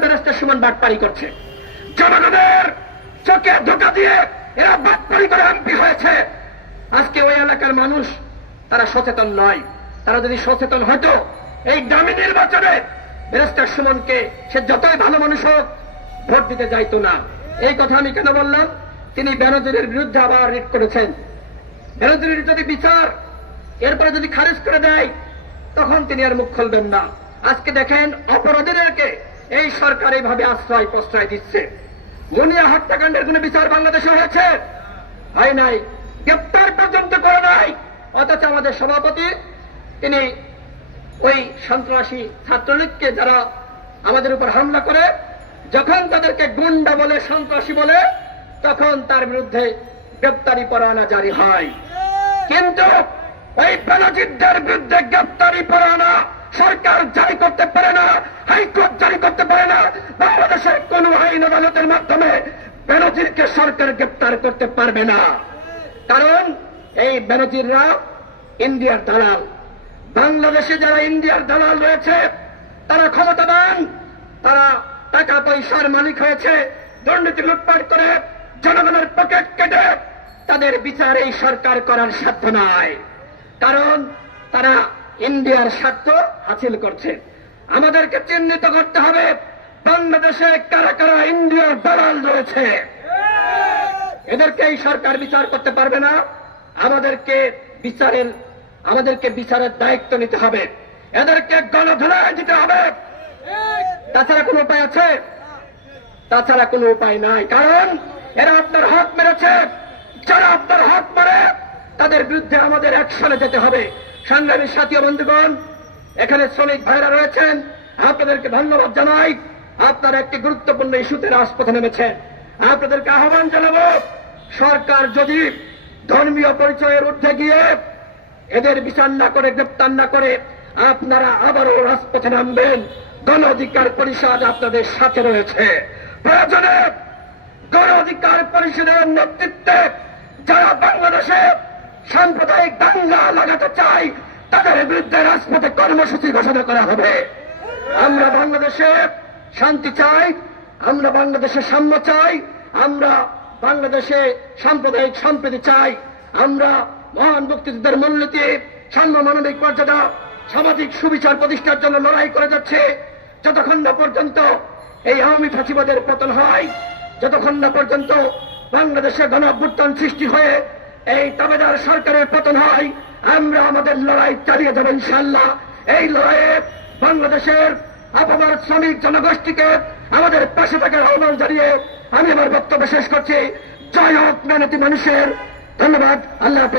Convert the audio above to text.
Barrister Suman বাটপারি করছে। জনগণের চোখে ধোকা দিয়ে এরা বাটপারি করে এমপি হয়েছে। আজকে ওই এলাকার মানুষ, তারা সচেতন নয়। তারা যদি সচেতন হতো এই দামি নির্বাচনে ব্যারিস্টার সুমনকে সে যতই ভালো মানুষ হোক, ভোট দিতে যাইতো না। এই কথা আমি কেন বললাম? তিনি বেনজিরের বিরুদ্ধে আবার রিট করেছেন। বেনজিরের যদি বিচার, এরপরে যদি খারিজ করে দেয়, তখন তিনি আর মুখ খুলবেন না। আজকে দেখেন অপরাধীদেরকে এই সরকার এইভাবে আশ্রয় প্রশ্রয় দিচ্ছে। মুনিয়া হত্যাকাণ্ডের কোন বিচার বাংলাদেশে হয়েছে। হয় নাই? গ্রেপ্তার পর্যন্ত করে নাই। অথচ আমাদের সভাপতি, তিনি ওই সন্ত্রাসী ছাত্রলীগকে যারা আমাদের উপর হামলা করে, যখন তাদেরকে গুন্ডা বলে, সন্ত্রাসী বলে, তখন তার বিরুদ্ধে গ্রেপ্তারি পরোয়ানা জারি হয়। কিন্তু ওই বেনজিরদের বিরুদ্ধে গ্রেপ্তারি পরোয়ানা সরকার জারি করতে পারে না। হাইকোর্ট জারি করতে পারে না। বাংলাদেশের কোন আইন আদালতের মাধ্যমে বেনজিরকে সরকার গ্রেপ্তার করতে পারবে না। কারণ এই বেনজিররা ইন্ডিয়ার দালাল। বাংলাদেশে যারা ইন্ডিয়ার দালাল রয়েছে, তারা ক্ষমতাবান, তারা টাকা পয়সার মালিক হয়েছে, দুর্নীতি লুটপাট করে, জনগণের পকেট কেটে তাদের বিচার এই সরকার করার সাধ্য নয় কারণ তারা ইন্ডিয়ার স্বার্থ হাসিল করছে। আমাদেরকে চিহ্নিত করতে হবে, বাংলাদেশে কারা কারা ইন্ডিয়ার দালাল রয়েছে। এদেরকে এই সরকার বিচার করতে পারবে না, আমাদেরকে বিচারের আমাদেরকে বিচারের দায়িত্ব নিতে হবে। এদেরকে গণধোলায় দিতে হবে। তাছাড়া কোনো উপায় আছে? তাছাড়া কোনো উপায় নাই, কারণ এরা আপনার হক মেরেছে। যারা আপনার হক মারে, তাদের বিরুদ্ধে আমাদের অ্যাকশনে যেতে হবে। সংগ্রামী সাথী বন্ধুগণ এখানে শ্রমিক ভাইরা রয়েছেন। আপনাদেরকে ধন্যবাদ জানাই। আপনারা একটি গুরুত্বপূর্ণ ইস্যুতে রাজপথে নেমেছেন আপনাদেরকে আহ্বান জানাব, সরকার যদি ধর্মীয় পরিচয়ের ঊর্ধ্বে গিয়ে এদের বিচার না করে, গ্রেপ্তার না করে, আপনারা আবারও রাজপথে নামবেন। গণ অধিকার পরিষদ আপনাদের সাথে রয়েছে। প্রয়োজনে গণ অধিকার পরিষদের নেতৃত্বে যারা বাংলাদেশে সাম্প্রদায়িক দাঙ্গা লাগাতে চায় তাদের বিরুদ্ধে রাজপথে কর্মসূচি ঘোষণা করা হবে। আমরা বাংলাদেশে শান্তি চাই, আমরা বাংলাদেশে সাম্য চাই, আমরা বাংলাদেশে সাম্প্রদায়িক সম্প্রীতি চাই, আমরা মহান মুক্তিযুদ্ধের মূলনীতি, সাম্য মানবিক মর্যাদা, সামাজিক সুবিচার প্রতিষ্ঠার জন্য লড়াই করে যাচ্ছে। যতক্ষণ না পর্যন্ত এই আওয়ামী ফাঁসিবাদের পতন হয়, যতক্ষণ না পর্যন্ত বাংলাদেশে গণ সৃষ্টি হয়ে এই তাবেদার সরকারের পতন হয় আমরা আমাদের লড়াই চালিয়ে যাব ইনশাল্লাহ এই লড়াইয়ে বাংলাদেশের আপামার শ্রমিক জনগোষ্ঠীকে আমাদের পাশে থাকার আহ্বান জানিয়ে আমি আমার বক্তব্য শেষ করছি। জয় হোক মেহনতি মানুষের। ধন্যবাদ। আল্লাহ হাফেজ।